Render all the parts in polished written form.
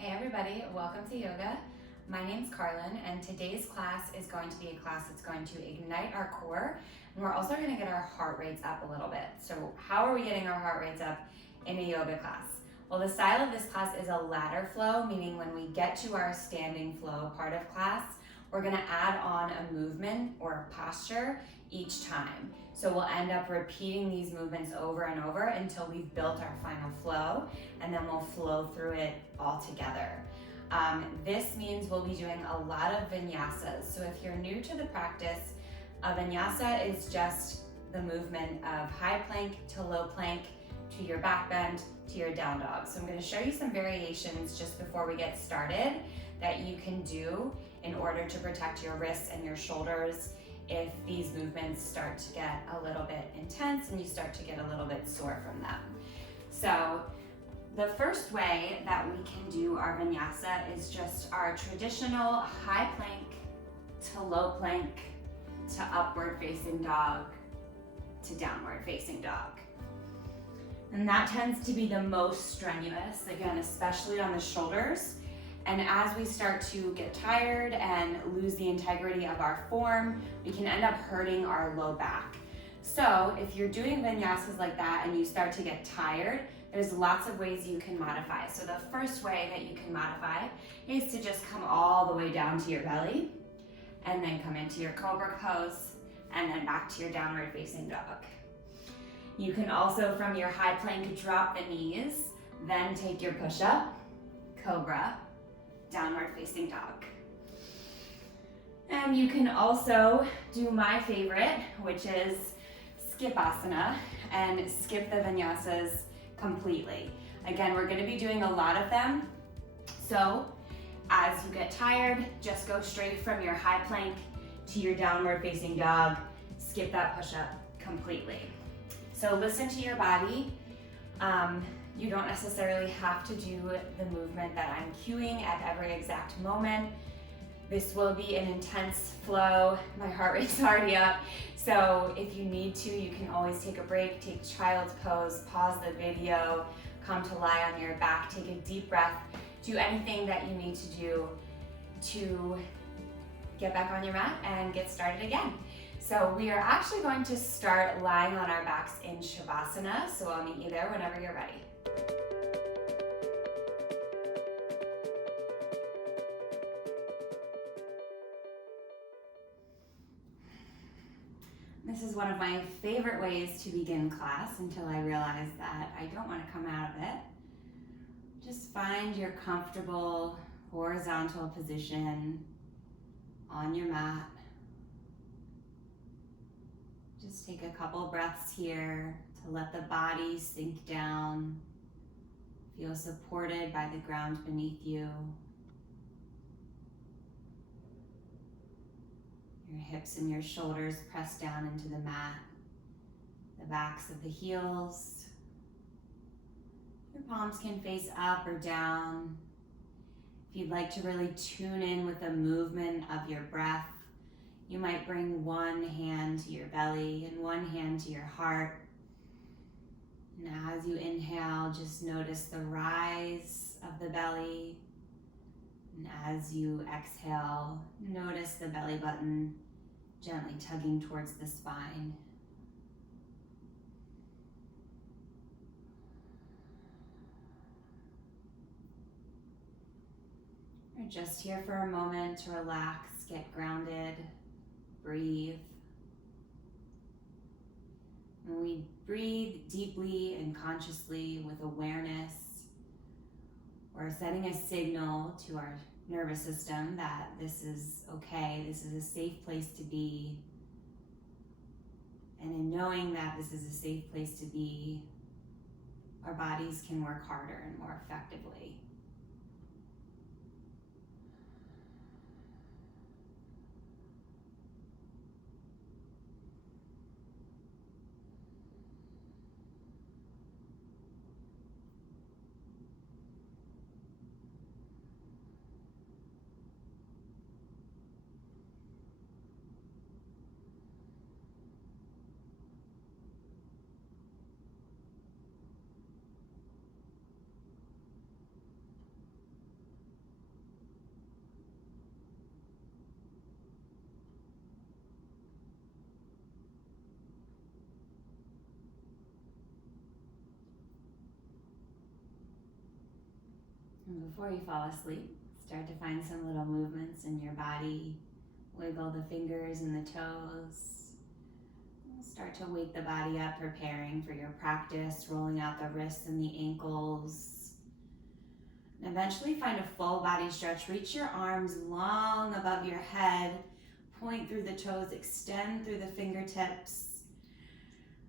Hey everybody, welcome to yoga. My name's Carlyn and today's class is going to be a class that's going to ignite our core, and we're also going to get our heart rates up a little bit. So how are we getting our heart rates up in a yoga class? Well, the style of this class is a ladder flow, meaning when we get to our standing flow part of class, we're going to add on a movement or a posture each time. So we'll end up repeating these movements over and over until we've built our final flow, and then we'll flow through it all together. This means we'll be doing a lot of vinyasas. So if you're new to the practice, a vinyasa is just the movement of high plank to low plank to your back bend to your down dog. So I'm going to show you some variations just before we get started that you can do in order to protect your wrists and your shoulders if these movements start to get a little bit intense and you start to get a little bit sore from them. So the first way that we can do our vinyasa is just our traditional high plank to low plank to upward facing dog to downward facing dog. And that tends to be the most strenuous, again, especially on the shoulders. And as we start to get tired and lose the integrity of our form, we can end up hurting our low back. So if you're doing vinyasas like that and you start to get tired, there's lots of ways you can modify. So the first way that you can modify is to just come all the way down to your belly and then come into your cobra pose and then back to your downward facing dog. You can also, from your high plank, drop the knees, then take your push-up, cobra, downward facing dog. And you can also do my favorite, which is skip asana, and skip the vinyasas completely. Again, we're going to be doing a lot of them. So as you get tired, just go straight from your high plank to your downward facing dog, skip that push-up completely. So listen to your body. You don't necessarily have to do the movement that I'm cueing at every exact moment. This will be an intense flow. My heart rate's already up. So if you need to, you can always take a break, take child's pose, pause the video, come to lie on your back, take a deep breath, do anything that you need to do to get back on your mat and get started again. So we are actually going to start lying on our backs in Shavasana. So I'll meet you there whenever you're ready. This is one of my favorite ways to begin class until I realized that I don't want to come out of it. Just find your comfortable horizontal position on your mat. Just take a couple breaths here to let the body sink down. Feel supported by the ground beneath you. Your hips and your shoulders press down into the mat. The backs of the heels. Your palms can face up or down. If you'd like to really tune in with the movement of your breath, you might bring one hand to your belly and one hand to your heart. And as you inhale, just notice the rise of the belly. And as you exhale, notice the belly button gently tugging towards the spine. We're just here for a moment to relax, get grounded, breathe. When we breathe deeply and consciously with awareness, we're sending a signal to our nervous system that this is okay, this is a safe place to be. And in knowing that this is a safe place to be, our bodies can work harder and more effectively. And before you fall asleep, start to find some little movements in your body. Wiggle the fingers and the toes. Start to wake the body up, preparing for your practice, rolling out the wrists and the ankles. And eventually find a full body stretch. Reach your arms long above your head. Point through the toes, extend through the fingertips.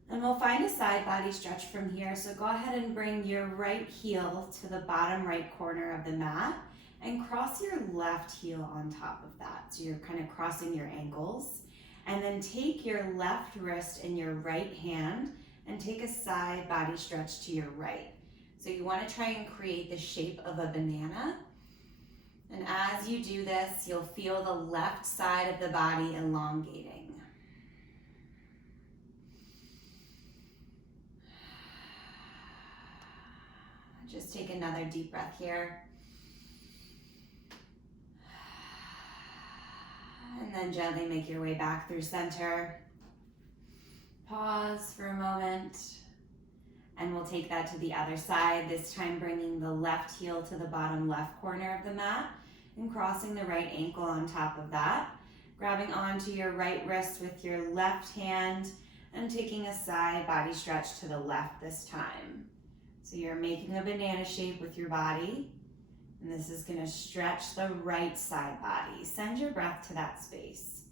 And we'll find a side body stretch from here. So go ahead and bring your right heel to the bottom right corner of the mat and cross your left heel on top of that. So you're kind of crossing your ankles. And then take your left wrist in your right hand and take a side body stretch to your right. So you want to try and create the shape of a banana. And as you do this, you'll feel the left side of the body elongating. Just take another deep breath here. And then gently make your way back through center. Pause for a moment. And we'll take that to the other side, this time bringing the left heel to the bottom left corner of the mat and crossing the right ankle on top of that. Grabbing onto your right wrist with your left hand and taking a side body stretch to the left this time. So you're making a banana shape with your body, and this is going to stretch the right side body. Send your breath to that space.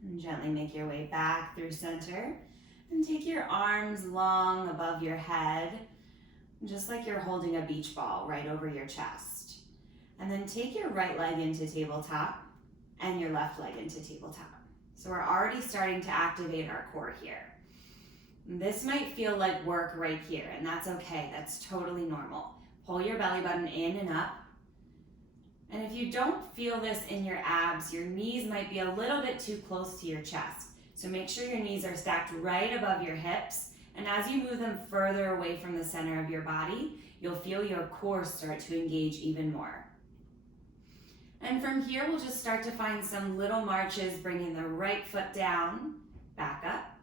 And gently make your way back through center, and take your arms long above your head, just like you're holding a beach ball right over your chest. And then take your right leg into tabletop and your left leg into tabletop. So we're already starting to activate our core here. This might feel like work right here, and that's okay. That's totally normal. Pull your belly button in and up. And if you don't feel this in your abs, your knees might be a little bit too close to your chest. So make sure your knees are stacked right above your hips. And as you move them further away from the center of your body, you'll feel your core start to engage even more. And from here, we'll just start to find some little marches, bringing the right foot down, back up,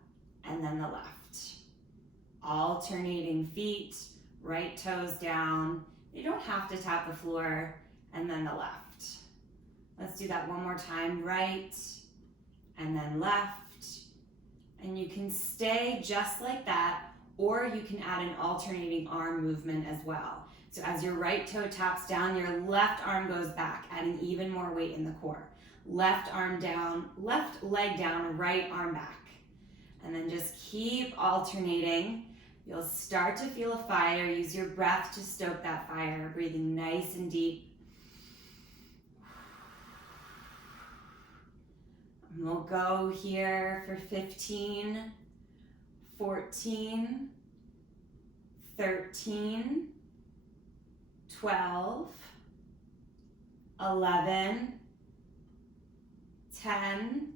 and then the left. Alternating feet, right toes down. You don't have to tap the floor, and then the left. Let's do that one more time. Right, and then left. And you can stay just like that, or you can add an alternating arm movement as well. So as your right toe taps down, your left arm goes back, adding even more weight in the core. Left arm down, left leg down, right arm back. And then just keep alternating. You'll start to feel a fire. Use your breath to stoke that fire, breathing nice and deep. And we'll go here for 15, 14, 13, 12, 11, 10,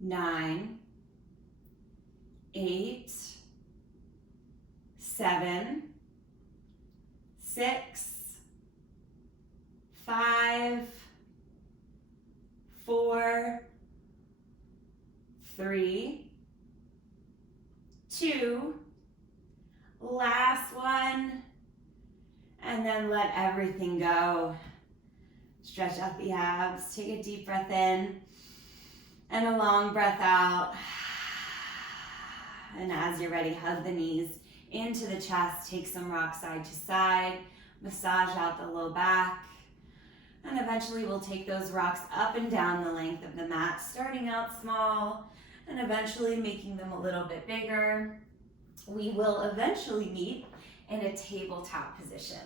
9, 8, 7, 6, 5, 4, 3, 2, last one. And then let everything go. Stretch out the abs. Take a deep breath in and a long breath out. And as you're ready, hug the knees into the chest. Take some rock side to side. Massage out the low back. And eventually we'll take those rocks up and down the length of the mat, starting out small and eventually making them a little bit bigger. We will eventually meet in a tabletop position.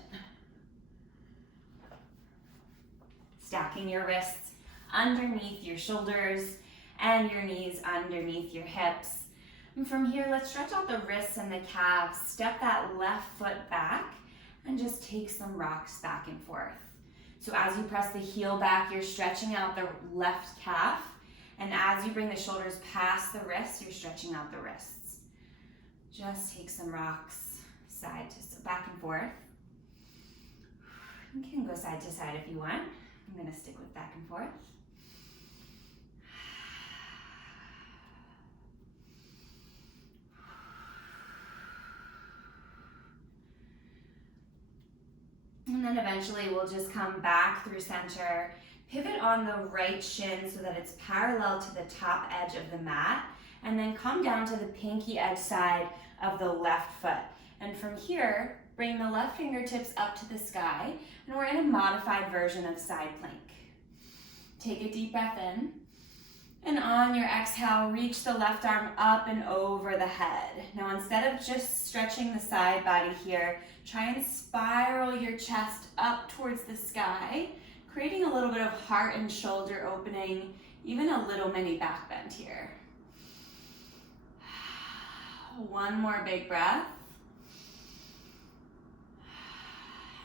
Stacking your wrists underneath your shoulders and your knees underneath your hips. And from here, let's stretch out the wrists and the calves. Step that left foot back and just take some rocks back and forth. So as you press the heel back, you're stretching out the left calf. And as you bring the shoulders past the wrists, you're stretching out the wrists. Just take some rocks side to back and forth. You can go side to side if you want. I'm gonna stick with back and forth. And then eventually we'll just come back through center, pivot on the right shin so that it's parallel to the top edge of the mat, and then come down to the pinky edge side of the left foot. And from here, bring the left fingertips up to the sky, and we're in a modified version of side plank. Take a deep breath in, and on your exhale, reach the left arm up and over the head. Now instead of just stretching the side body here, try and spiral your chest up towards the sky, creating a little bit of heart and shoulder opening, even a little mini back bend here. One more big breath.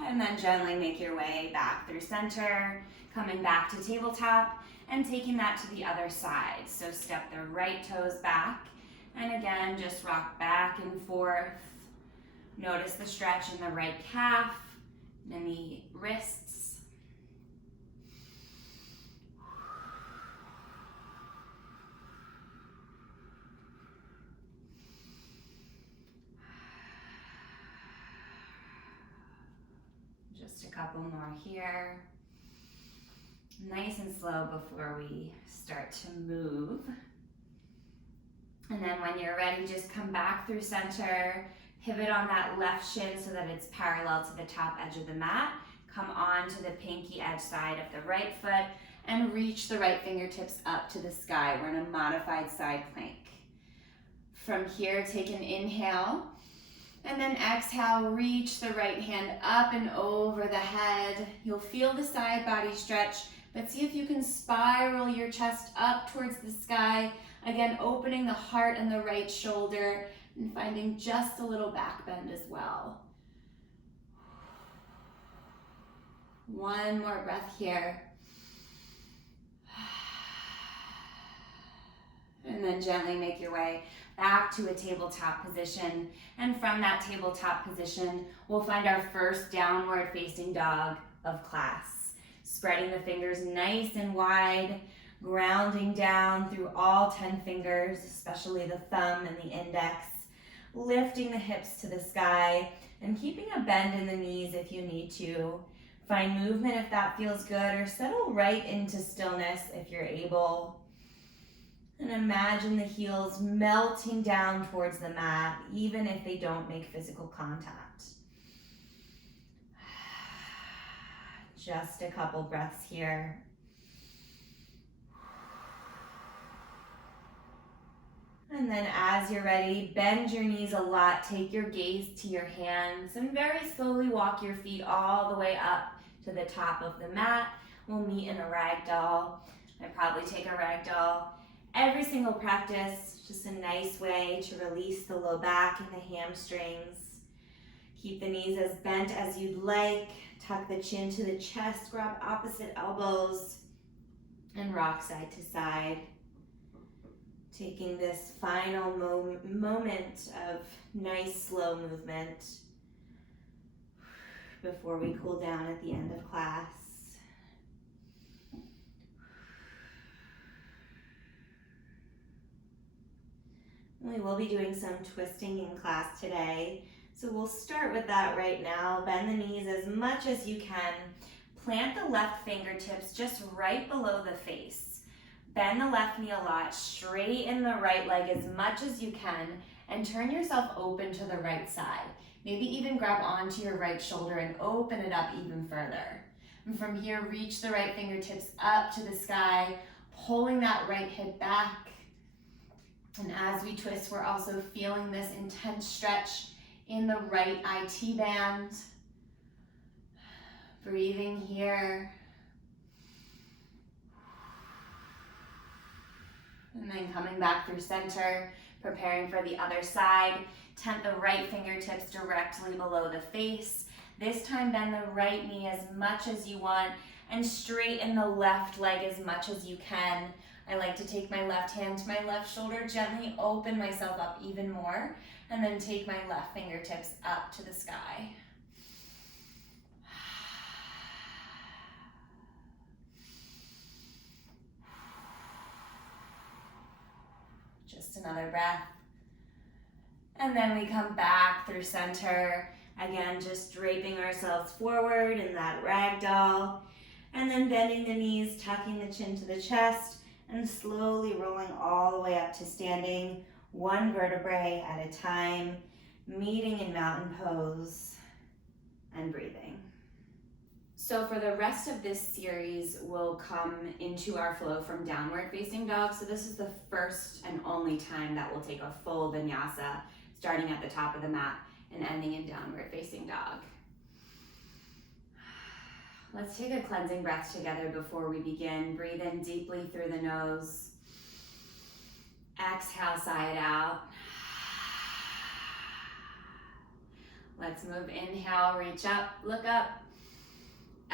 And then gently make your way back through center, coming back to tabletop and taking that to the other side. So step the right toes back, and again, just rock back and forth. Notice the stretch in the right calf and the wrists. Just a couple more here. Nice and slow before we start to move. And then when you're ready, just come back through center, pivot on that left shin so that it's parallel to the top edge of the mat. Come on to the pinky edge side of the right foot and reach the right fingertips up to the sky. We're in a modified side plank. From here, take an inhale, and then exhale, reach the right hand up and over the head. You'll feel the side body stretch, but see if you can spiral your chest up towards the sky. Again, opening the heart and the right shoulder and finding just a little back bend as well. One more breath here. And then gently make your way back to a tabletop position. And from that tabletop position, we'll find our first downward facing dog of class. Spreading the fingers nice and wide, grounding down through all 10 fingers, especially the thumb and the index, lifting the hips to the sky and keeping a bend in the knees if you need to. Find movement if that feels good, or settle right into stillness if you're able. And imagine the heels melting down towards the mat, even if they don't make physical contact. Just a couple breaths here. And then as you're ready, bend your knees a lot, take your gaze to your hands, and very slowly walk your feet all the way up to the top of the mat. We'll meet in a ragdoll. I probably take a ragdoll every single practice, just a nice way to release the low back and the hamstrings. Keep the knees as bent as you'd like. Tuck the chin to the chest, grab opposite elbows, and rock side to side. Taking this final moment of nice slow movement before we cool down at the end of class. We will be doing some twisting in class today. So we'll start with that right now. Bend the knees as much as you can. Plant the left fingertips just right below the face. Bend the left knee a lot. Straighten the right leg as much as you can and turn yourself open to the right side. Maybe even grab onto your right shoulder and open it up even further. And from here, reach the right fingertips up to the sky, pulling that right hip back. And as we twist, we're also feeling this intense stretch in the right IT band. Breathing here. And then coming back through center, preparing for the other side. Tent the right fingertips directly below the face. This time bend the right knee as much as you want and straighten the left leg as much as you can. I like to take my left hand to my left shoulder, gently open myself up even more, and then take my left fingertips up to the sky. Just another breath. And then we come back through center. Again, just draping ourselves forward in that ragdoll. And then bending the knees, tucking the chin to the chest, and slowly rolling all the way up to standing, one vertebrae at a time, meeting in mountain pose, and breathing. So for the rest of this series, we'll come into our flow from downward facing dog. So this is the first and only time that we'll take a full vinyasa, starting at the top of the mat and ending in downward facing dog. Let's take a cleansing breath together before we begin. Breathe in deeply through the nose. Exhale, sigh it out. Let's move. Inhale, reach up, look up.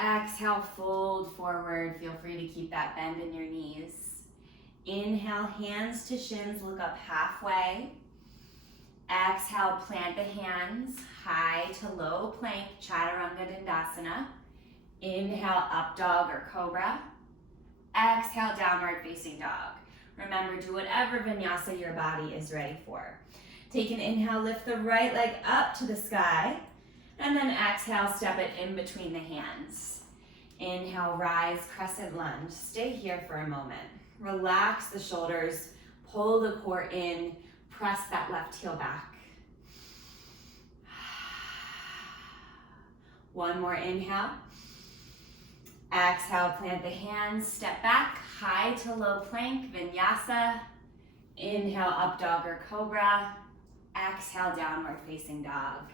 Exhale, fold forward. Feel free to keep that bend in your knees. Inhale, hands to shins, look up halfway. Exhale, plant the hands, high to low plank, Chaturanga Dandasana. Inhale, up dog or cobra. Exhale, downward facing dog. Remember, do whatever vinyasa your body is ready for. Take an inhale, lift the right leg up to the sky. And then exhale, step it in between the hands. Inhale, rise, crescent lunge. Stay here for a moment. Relax the shoulders, pull the core in, press that left heel back. One more inhale. Exhale, plant the hands, step back, high to low plank, vinyasa. Inhale, up dog or cobra. Exhale, downward facing dog.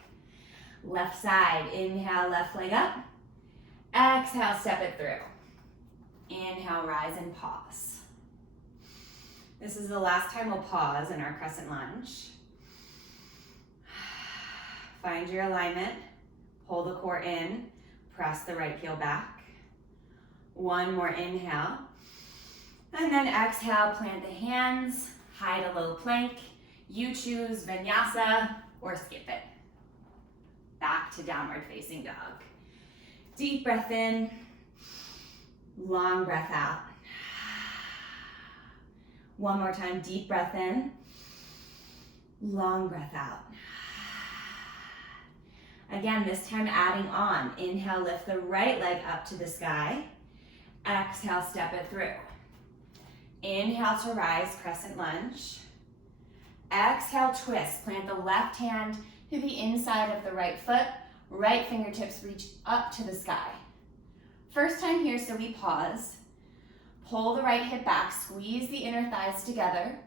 Left side, inhale, left leg up. Exhale, step it through. Inhale, rise and pause. This is the last time we'll pause in our crescent lunge. Find your alignment, pull the core in, press the right heel back. One more inhale. And then exhale, plant the hands, high to low plank. You choose vinyasa or skip it. Back to downward facing dog. Deep breath in, long breath out. One more time, deep breath in, long breath out. Again, this time adding on. Inhale, lift the right leg up to the sky. Exhale, step it through. Inhale to rise, crescent lunge. Exhale, twist. Plant the left hand to the inside of the right foot. Right fingertips reach up to the sky. First time here, so we pause. Pull the right hip back, squeeze the inner thighs together.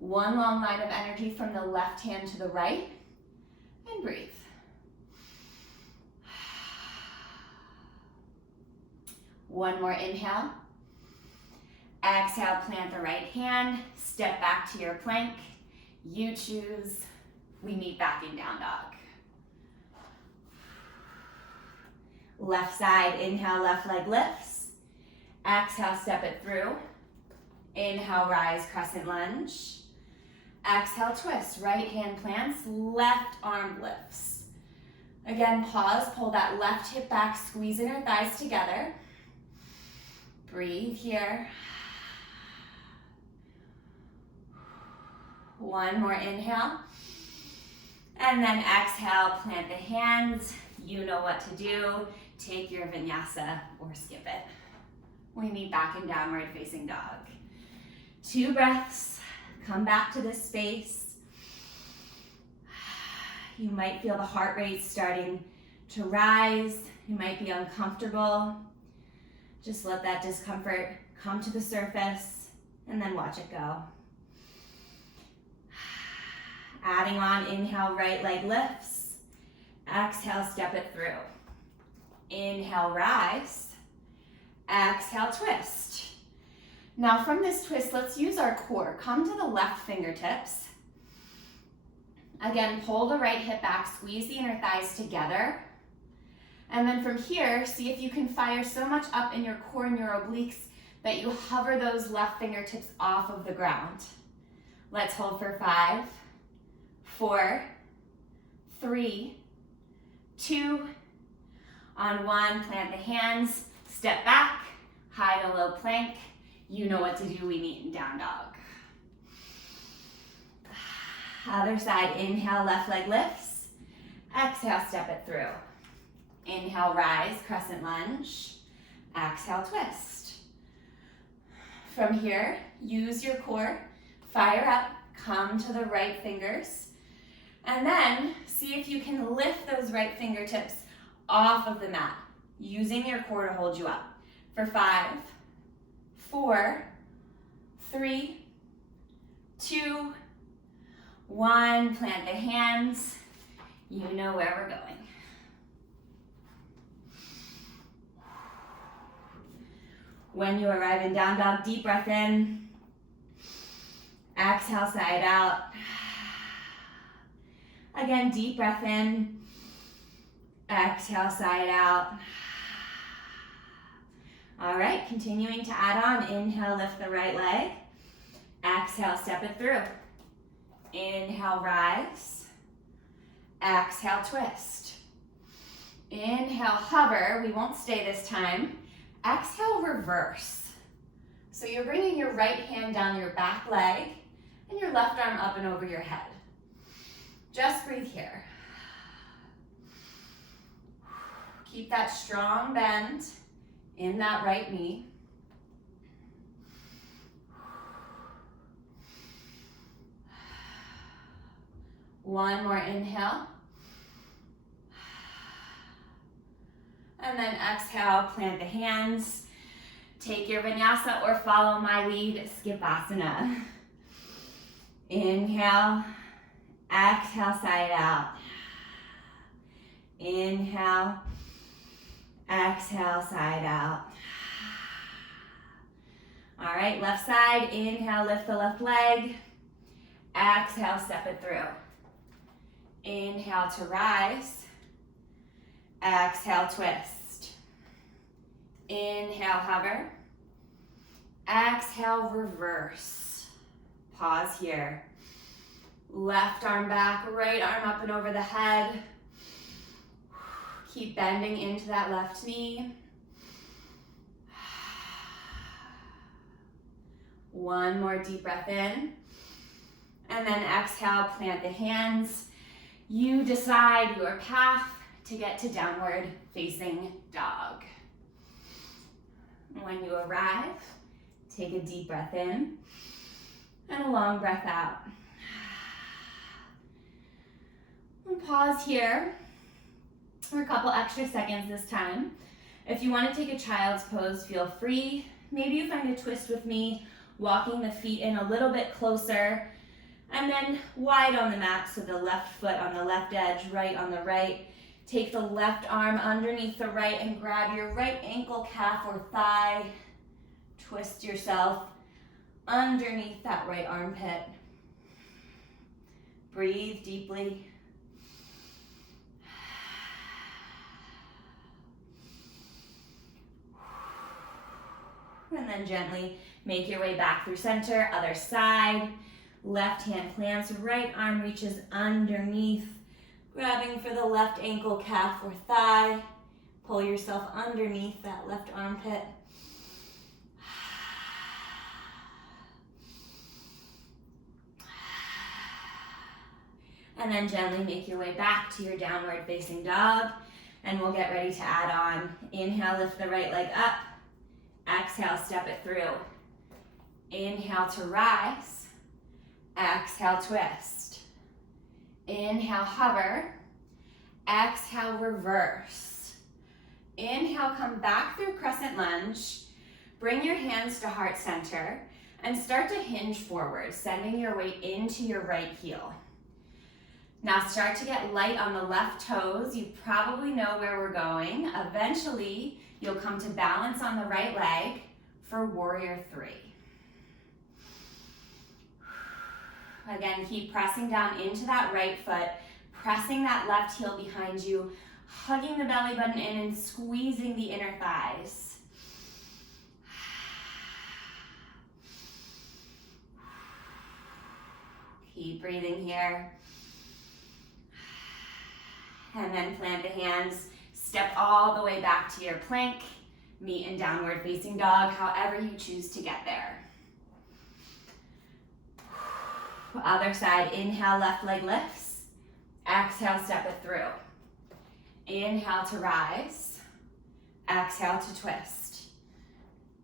One long line of energy from the left hand to the right. And breathe. One more inhale. Exhale, plant the right hand, step back to your plank. You choose. We meet back in down dog. Left side, inhale, left leg lifts. Exhale, step it through. Inhale, rise, crescent lunge. Exhale, twist. Right hand plants, left arm lifts. Again, pause, pull that left hip back, squeeze inner thighs together. Breathe here. One more inhale. And then exhale, plant the hands. You know what to do. Take your vinyasa or skip it. We meet back in downward facing dog. 2 breaths. Come back to this space. You might feel the heart rate starting to rise. You might be uncomfortable. Just let that discomfort come to the surface and then watch it go. Adding on, inhale, right leg lifts. Exhale, step it through. Inhale, rise. Exhale, twist. Now from this twist, let's use our core. Come to the left fingertips. Again, pull the right hip back, squeeze the inner thighs together. And then from here, see if you can fire so much up in your core and your obliques that you hover those left fingertips off of the ground. Let's hold for 5, 4, 3, 2, on 1, plant the hands, step back, high to low plank. You know what to do, we meet in down dog. Other side, inhale, left leg lifts. Exhale, step it through. Inhale, rise, crescent lunge. Exhale, twist. From here, use your core, fire up, come to the right fingers, and then see if you can lift those right fingertips off of the mat, using your core to hold you up. For 5, 4, 3, 2, 1, plant the hands. You know where we're going. When you arrive in down dog, deep breath in. Exhale, side out. Again, deep breath in. Exhale, side out. All right, continuing to add on. Inhale, lift the right leg. Exhale, step it through. Inhale, rise. Exhale, twist. Inhale, hover. We won't stay this time. Exhale, reverse. So you're bringing your right hand down your back leg and your left arm up and over your head. Just breathe here. Keep that strong bend in that right knee. One more inhale. And then exhale, plant the hands. Take your vinyasa or follow my lead, skipasana. Inhale, exhale, side out. Inhale, exhale, side out. All right, left side, inhale, lift the left leg. Exhale, step it through. Inhale to rise. Exhale, twist. Inhale, hover. Exhale, reverse. Pause here. Left arm back, right arm up and over the head. Keep bending into that left knee. One more deep breath in. And then exhale, plant the hands. You decide your path to get to downward facing dog. When you arrive, take a deep breath in and a long breath out. And pause here for a couple extra seconds this time. If you want to take a child's pose, feel free. Maybe you find a twist with me, walking the feet in a little bit closer, and then wide on the mat, so the left foot on the left edge, right on the right. Take the left arm underneath the right and grab your right ankle, calf, or thigh. Twist yourself underneath that right armpit. Breathe deeply. And then gently make your way back through center, other side. Left hand plants, right arm reaches underneath. Grabbing for the left ankle, calf, or thigh. Pull yourself underneath that left armpit. And then gently make your way back to your downward facing dog. And we'll get ready to add on. Inhale, lift the right leg up. Exhale, step it through. Inhale to rise. Exhale, twist. Inhale, hover. Exhale, reverse. Inhale, come back through crescent lunge. Bring your hands to heart center and start to hinge forward, sending your weight into your right heel. Now start to get light on the left toes. You probably know where we're going. Eventually, you'll come to balance on the right leg for warrior 3. Again, keep pressing down into that right foot, pressing that left heel behind you, hugging the belly button in and squeezing the inner thighs. Keep breathing here. And then plant the hands, step all the way back to your plank, meet in downward facing dog, however you choose to get there. Other side, inhale, left leg lifts. Exhale, step it through. Inhale to rise. Exhale to twist.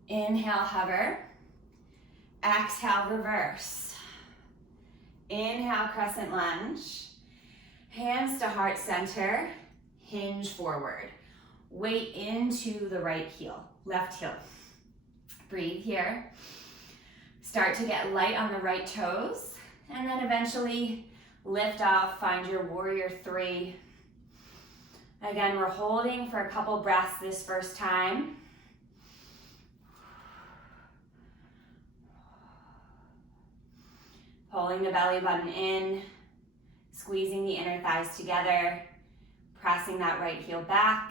Inhale, hover. Exhale, reverse. Inhale, crescent lunge. Hands to heart center. Hinge forward. Weight into the right heel, left heel. Breathe here. Start to get light on the right toes, and then eventually lift off, find your warrior three. Again, we're holding for a couple breaths this first time. Pulling the belly button in, squeezing the inner thighs together, pressing that right heel back.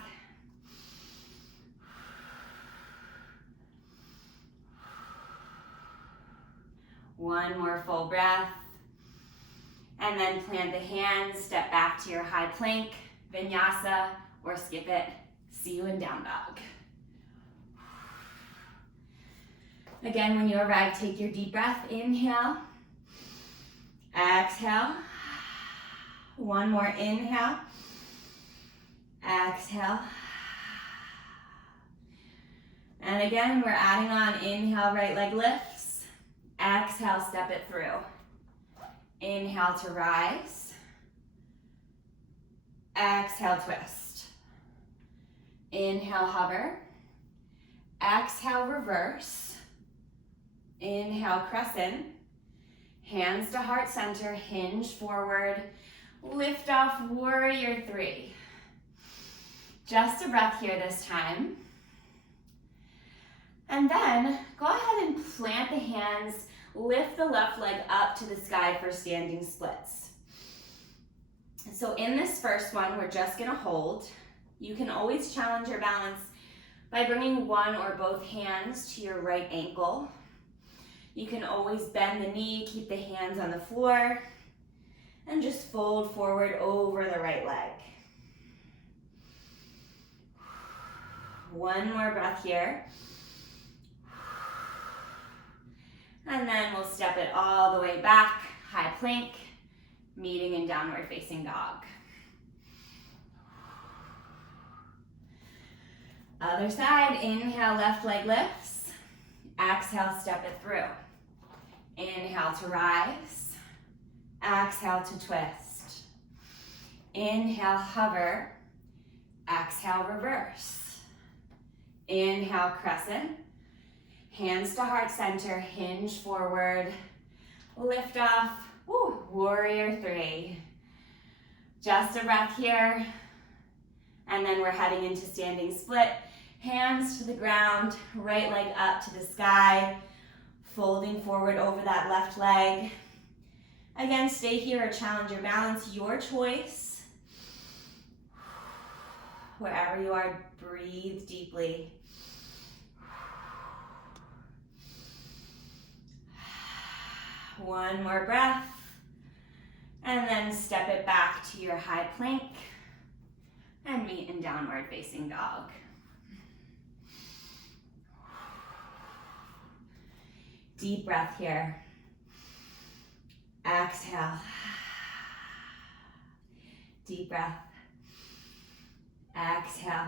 One more full breath. And then plant the hands, step back to your high plank, vinyasa, or skip it. See you in down dog. Again, when you arrive, take your deep breath. Inhale. Exhale. One more inhale. Exhale. And again, we're adding on inhale, right leg lifts. Exhale, step it through. Inhale to rise. Exhale, twist. Inhale, hover. Exhale, reverse. Inhale, crescent. Hands to heart center, hinge forward. Lift off, warrior three. Just a breath here this time. And then go ahead and plant the hands, lift the left leg up to the sky for standing splits. So in this first one, we're just gonna hold. You can always challenge your balance by bringing one or both hands to your right ankle. You can always bend the knee, keep the hands on the floor, and just fold forward over the right leg. One more breath here. And then we'll step it all the way back, high plank, meeting in downward facing dog. Other side, inhale, left leg lifts. Exhale, step it through. Inhale to rise. Exhale to twist. Inhale, hover. Exhale, reverse. Inhale, crescent. Hands to heart center, hinge forward. Lift off, warrior three. Just a breath here. And then we're heading into standing split. Hands to the ground, right leg up to the sky. Folding forward over that left leg. Again, stay here or challenge your balance, your choice. Wherever you are, breathe deeply. One more breath. And then step it back to your high plank and meet in downward facing dog. Deep breath here. Exhale. Deep breath. Exhale.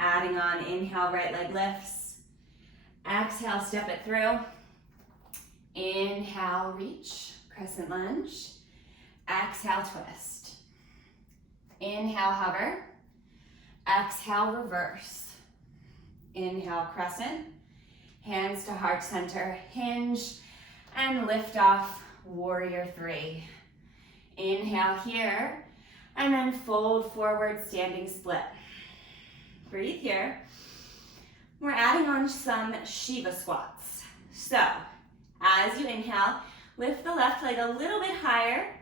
Adding on, inhale, right leg lifts. Exhale, step it through. Inhale, reach, crescent lunge. Exhale, twist. Inhale, hover. Exhale, reverse. Inhale, crescent. Hands to heart center, hinge, and lift off, warrior three. Inhale here, and then fold forward, standing split. Breathe here. We're adding on some Shiva squats. So, as you inhale, lift the left leg a little bit higher,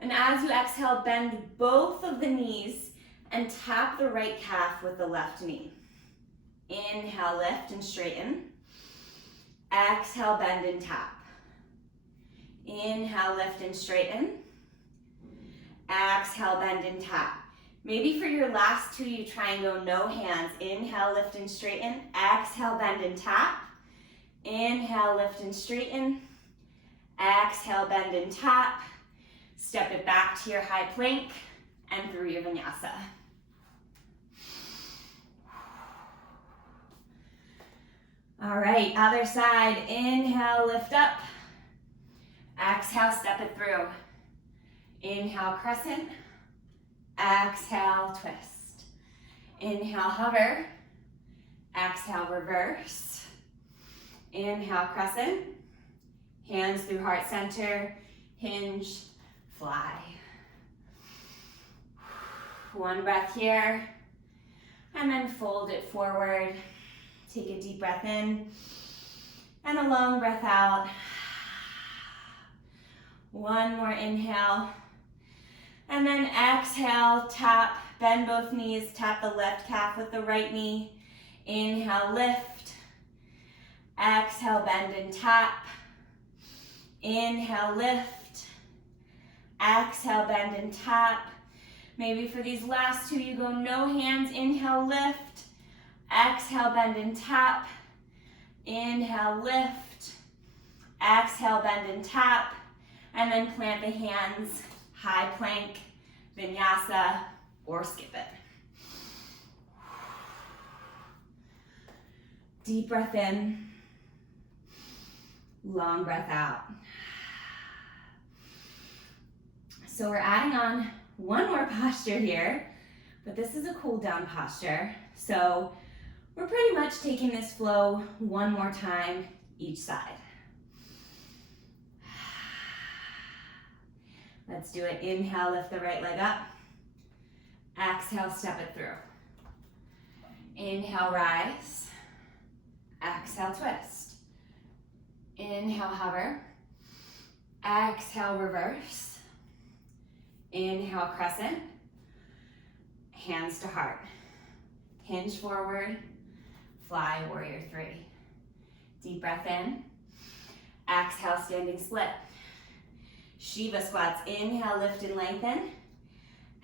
and as you exhale, bend both of the knees and tap the right calf with the left knee. Inhale, lift and straighten. Exhale, bend and tap. Inhale, lift and straighten. Exhale, bend and tap. Maybe for your last two, you try and go no hands. Inhale, lift and straighten. Exhale, bend and tap. Inhale, lift and straighten. Exhale, bend and tap. Step it back to your high plank and through your vinyasa. All right, other side. Inhale, lift up. Exhale, step it through. Inhale, crescent. Exhale, twist. Inhale, hover. Exhale, reverse. Inhale, crescent. Hands through heart center. Hinge, fly. One breath here. And then fold it forward. Take a deep breath in. And a long breath out. One more inhale. And then exhale, tap, bend both knees, tap the left calf with the right knee. Inhale, lift. Exhale, bend and tap. Inhale, lift. Exhale, bend and tap. Maybe for these last two, you go no hands. Inhale, lift. Exhale, bend and tap. Inhale, lift. Exhale, bend and tap. And then plant the hands, high plank, vinyasa, or skip it. Deep breath in. Long breath out. So we're adding on one more posture here, but this is a cool down posture. So we're pretty much taking this flow one more time each side. Let's do it. Inhale, lift the right leg up. Exhale, step it through. Inhale, rise. Exhale, twist. Inhale, hover. Exhale, reverse. Inhale, crescent. Hands to heart. Hinge forward. Fly, warrior three. Deep breath in. Exhale, standing split. Shiva squats. Inhale, lift and lengthen.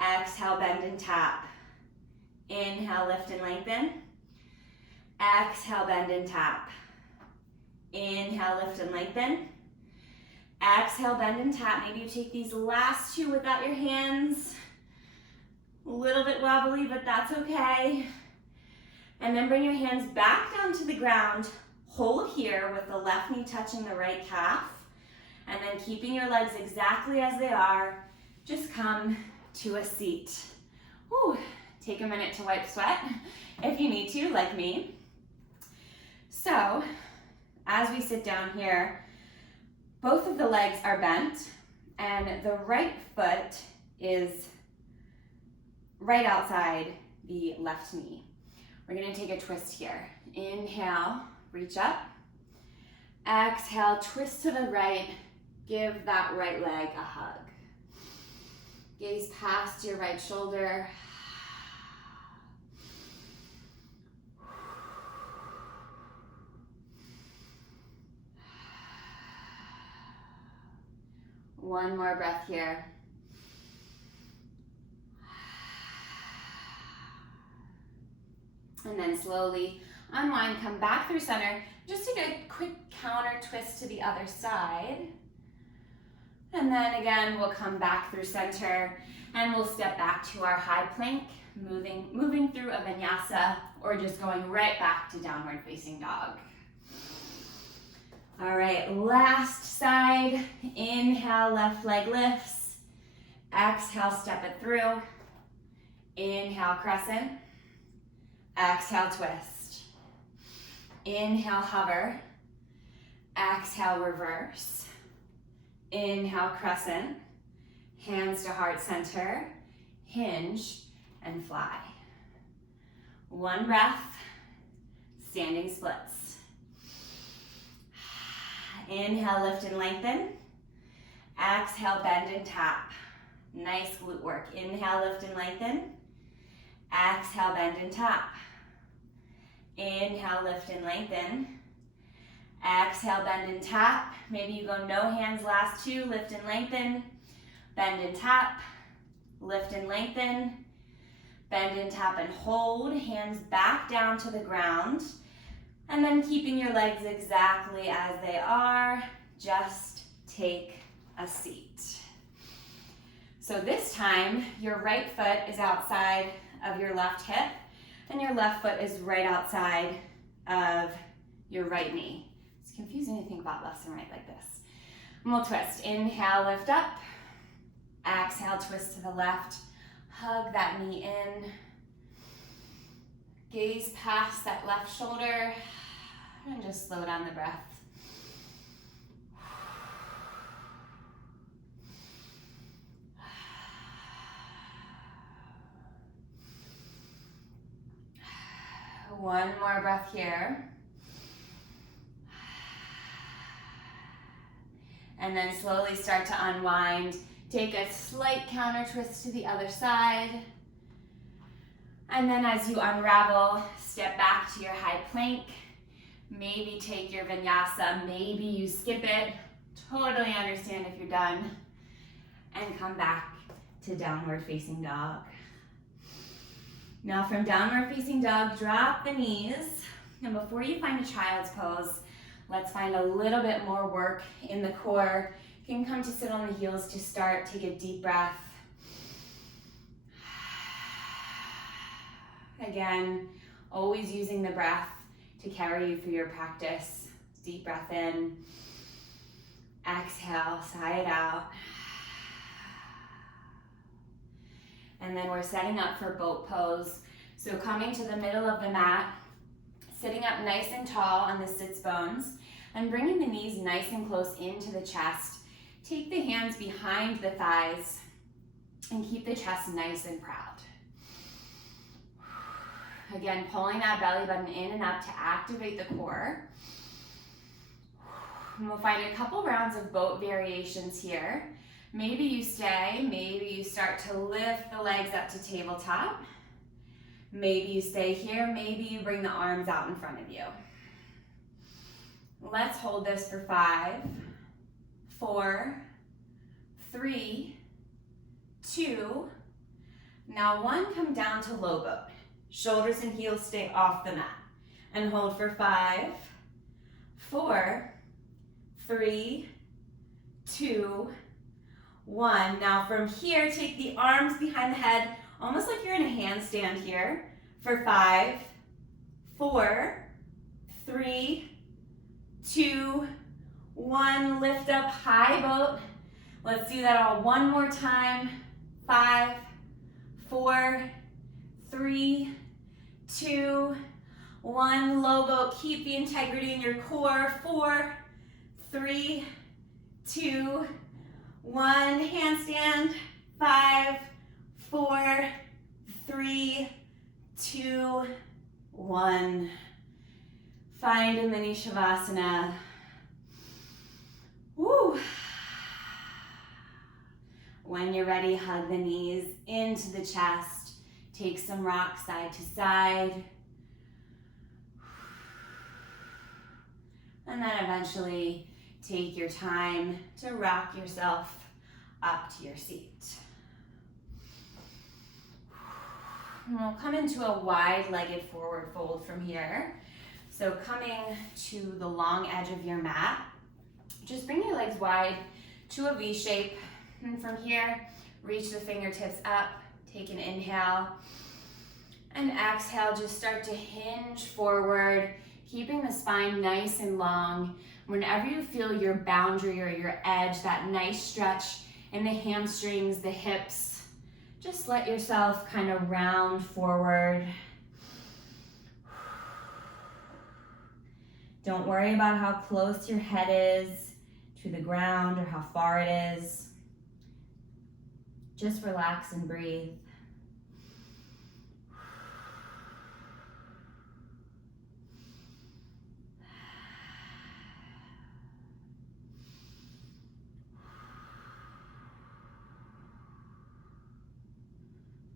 Exhale, bend and tap. Inhale, lift and lengthen. Exhale, bend and tap. Inhale, lift and lengthen. Exhale, bend and tap. Maybe you take these last two without your hands. A little bit wobbly, but that's okay. And then bring your hands back down to the ground. Hold here with the left knee touching the right calf. And then keeping your legs exactly as they are, just come to a seat. Whew. Take a minute to wipe sweat if you need to, like me. So, as we sit down here, both of the legs are bent and the right foot is right outside the left knee. We're gonna take a twist here. Inhale, reach up. Exhale, twist to the right. Give that right leg a hug. Gaze past your right shoulder. One more breath here. And then slowly unwind, come back through center. Just take a quick counter twist to the other side. And then again, we'll come back through center and we'll step back to our high plank, moving through a vinyasa or just going right back to downward facing dog. All right, last side. Inhale, left leg lifts. Exhale, step it through. Inhale, crescent. Exhale, twist. Inhale, hover. Exhale, reverse. Inhale, crescent. Hands to heart center. Hinge and fly. One breath. Standing splits. Inhale, lift and lengthen. Exhale, bend and tap. Nice glute work. Inhale, lift and lengthen. Exhale, bend and tap. Inhale, lift and lengthen. Exhale, bend and tap. Maybe you go no hands, last two. Lift and lengthen. Bend and tap. Lift and lengthen. Bend and tap and hold. Hands back down to the ground. And then keeping your legs exactly as they are, just take a seat. So this time, your right foot is outside of your left hip, and your left foot is right outside of your right knee. It's confusing to think about left and right like this. And we'll twist. Inhale, lift up. Exhale, twist to the left. Hug that knee in. Gaze past that left shoulder, and just slow down the breath. One more breath here. And then slowly start to unwind. Take a slight counter twist to the other side. And then as you unravel, step back to your high plank. Maybe take your vinyasa, maybe you skip it. Totally understand if you're done. And come back to downward facing dog. Now from downward facing dog, drop the knees. And before you find a child's pose, let's find a little bit more work in the core. You can come to sit on the heels to start. Take a deep breath. Again, always using the breath to carry you through your practice. Deep breath in. Exhale, sigh it out. And then we're setting up for boat pose. So coming to the middle of the mat, sitting up nice and tall on the sits bones, and bringing the knees nice and close into the chest. Take the hands behind the thighs and keep the chest nice and proud. Again, pulling that belly button in and up to activate the core. And we'll find a couple rounds of boat variations here. Maybe you stay, maybe you start to lift the legs up to tabletop. Maybe you stay here, maybe you bring the arms out in front of you. Let's hold this for 5, 4, 3, 2. Now 1, come down to low boat. Shoulders and heels stay off the mat. And hold for 5, 4, 3, 2, 1. Now from here, take the arms behind the head, almost like you're in a handstand here. For 5, 4, 3, 2, 1. Lift up, high boat. Let's do that all one more time. 5, 4, 3, 2, 1. Low boat. Keep the integrity in your core. 4, 3, 2, 1. Handstand. 5, 4, 3, 2, 1. Find a mini shavasana. Woo. When you're ready, hug the knees into the chest. Take some rocks side to side. And then eventually take your time to rock yourself up to your seat. And we'll come into a wide-legged forward fold from here. So coming to the long edge of your mat, just bring your legs wide to a V shape. And from here, reach the fingertips up, take an inhale. And exhale, just start to hinge forward, keeping the spine nice and long. Whenever you feel your boundary or your edge, that nice stretch in the hamstrings, the hips, just let yourself kind of round forward. Don't worry about how close your head is to the ground or how far it is. Just relax and breathe.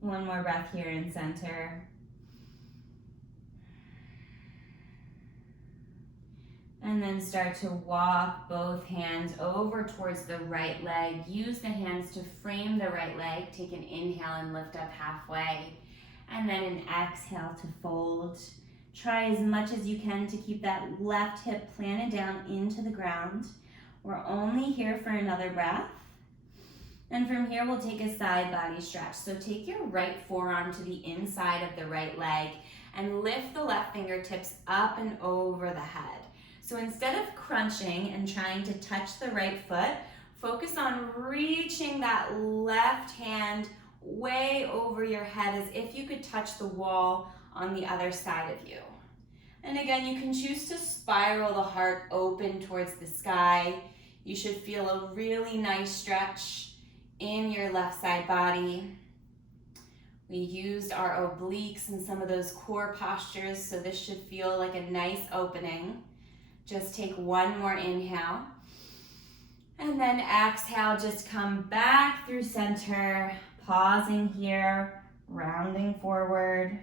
One more breath here in center. And then start to walk both hands over towards the right leg. Use the hands to frame the right leg. Take an inhale and lift up halfway. And then an exhale to fold. Try as much as you can to keep that left hip planted down into the ground. We're only here for another breath. And from here, we'll take a side body stretch. So take your right forearm to the inside of the right leg and lift the left fingertips up and over the head. So instead of crunching and trying to touch the right foot, focus on reaching that left hand way over your head as if you could touch the wall on the other side of you. And again, you can choose to spiral the heart open towards the sky. You should feel a really nice stretch in your left side body. We used our obliques and some of those core postures, so this should feel like a nice opening. Just take one more inhale. And then exhale, just come back through center, pausing here, rounding forward.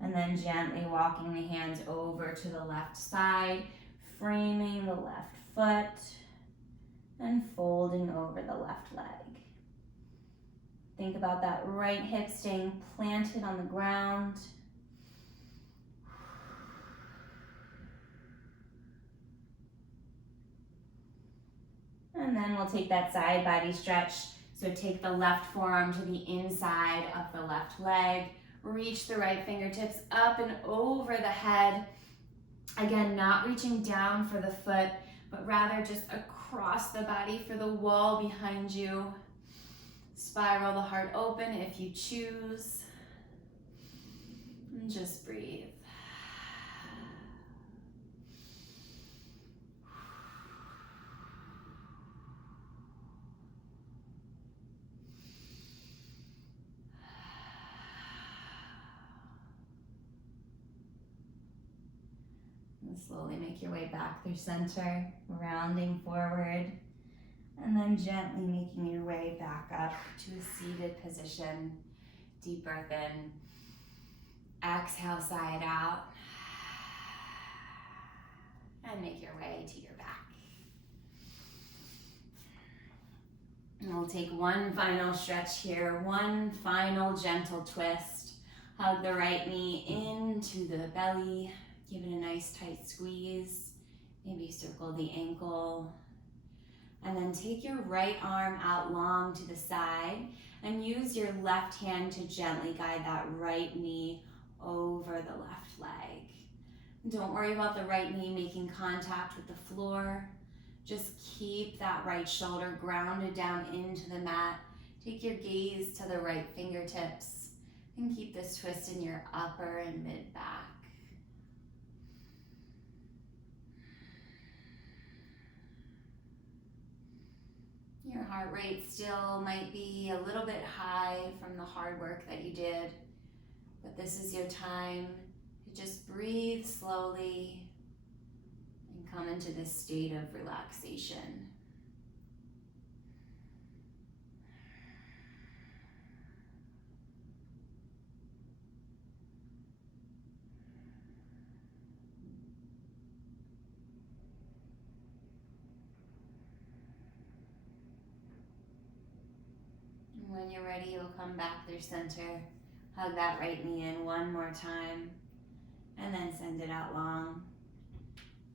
And then gently walking the hands over to the left side, framing the left foot, and folding over the left leg. Think about that right hip staying planted on the ground. And then we'll take that side body stretch. So take the left forearm to the inside of the left leg. Reach the right fingertips up and over the head. Again, not reaching down for the foot, but rather just across the body for the wall behind you. Spiral the heart open if you choose. And just breathe. Slowly make your way back through center, rounding forward, and then gently making your way back up to a seated position. Deep breath in, exhale, side out, and make your way to your back. And we'll take one final stretch here, one final gentle twist. Hug the right knee into the belly. Give it a nice tight squeeze. Maybe circle the ankle. And then take your right arm out long to the side and use your left hand to gently guide that right knee over the left leg. Don't worry about the right knee making contact with the floor. Just keep that right shoulder grounded down into the mat. Take your gaze to the right fingertips and keep this twist in your upper and mid back. Your heart rate still might be a little bit high from the hard work that you did, but this is your time to just breathe slowly and come into this state of relaxation. When you're ready, you'll come back through center. Hug that right knee in one more time, and then send it out long.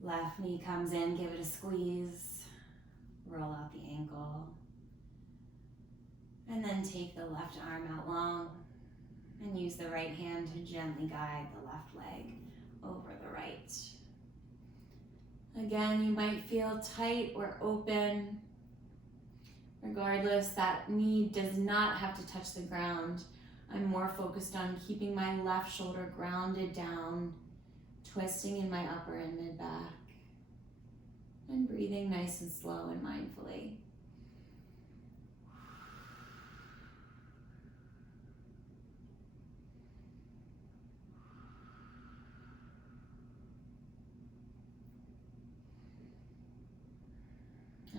Left knee comes in, give it a squeeze. Roll out the ankle. And then take the left arm out long, and use the right hand to gently guide the left leg over the right. Again, you might feel tight or open. Regardless, that knee does not have to touch the ground. I'm more focused on keeping my left shoulder grounded down, twisting in my upper and mid back, and breathing nice and slow and mindfully.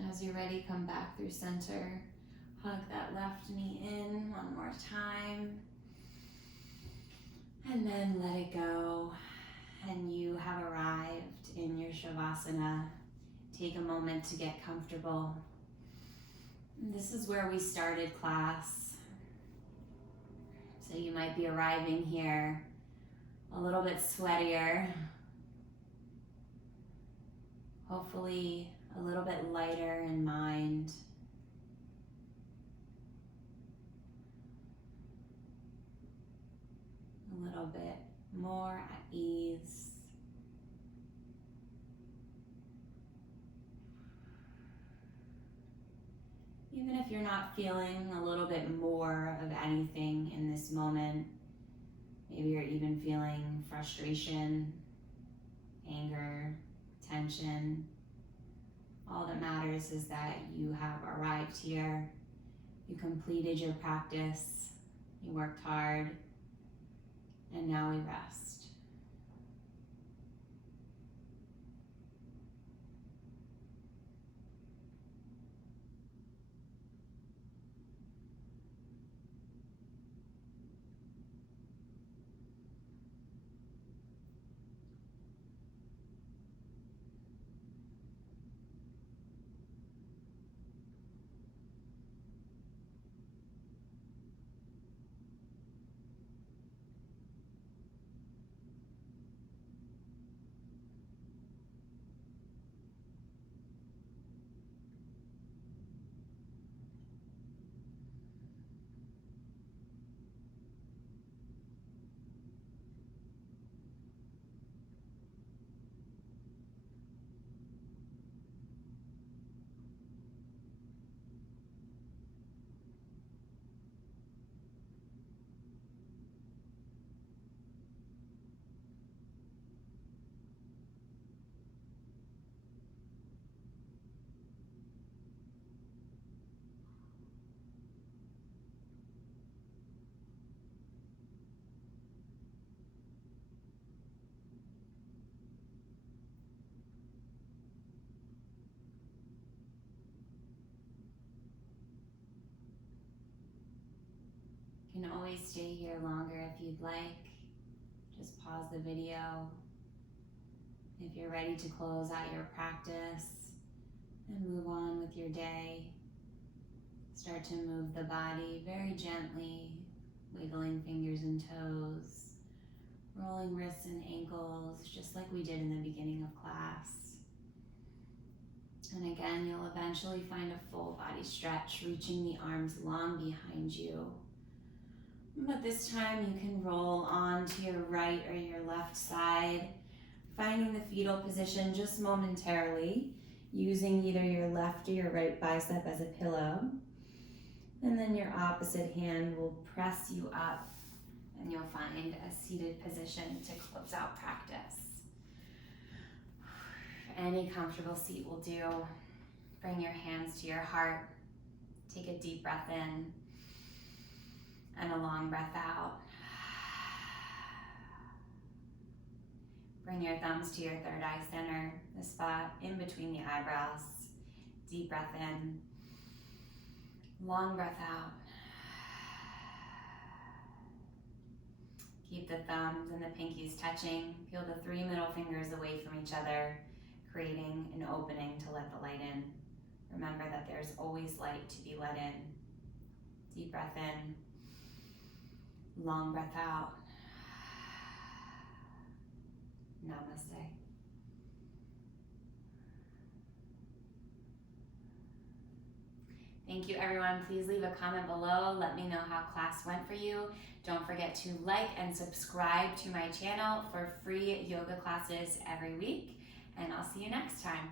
As you're ready, come back through center. Hug that left knee in one more time. And then let it go. And you have arrived in your Shavasana. Take a moment to get comfortable. This is where we started class. So you might be arriving here a little bit sweatier. Hopefully a little bit lighter in mind. A little bit more at ease. Even if you're not feeling a little bit more of anything in this moment, maybe you're even feeling frustration, anger, tension. All that matters is that you have arrived here, you completed your practice, you worked hard, and now we rest. You can always stay here longer if you'd like. Just pause the video. If you're ready to close out your practice and move on with your day, start to move the body very gently, wiggling fingers and toes, rolling wrists and ankles, just like we did in the beginning of class. And again, you'll eventually find a full body stretch, reaching the arms long behind you. But this time you can roll on to your right or your left side, finding the fetal position just momentarily, using either your left or your right bicep as a pillow. And then your opposite hand will press you up and you'll find a seated position to close out practice. Any comfortable seat will do. Bring your hands to your heart. Take a deep breath in and a long breath out. Bring your thumbs to your third eye center, the spot in between the eyebrows. Deep breath in, long breath out. Keep the thumbs and the pinkies touching. Peel the 3 middle fingers away from each other, creating an opening to let the light in. Remember that there's always light to be let in. Deep breath in, long breath out. Namaste. Thank you, everyone. Please leave a comment below. Let me know how class went for you. Don't forget to like and subscribe to my channel for free yoga classes every week. And I'll see you next time.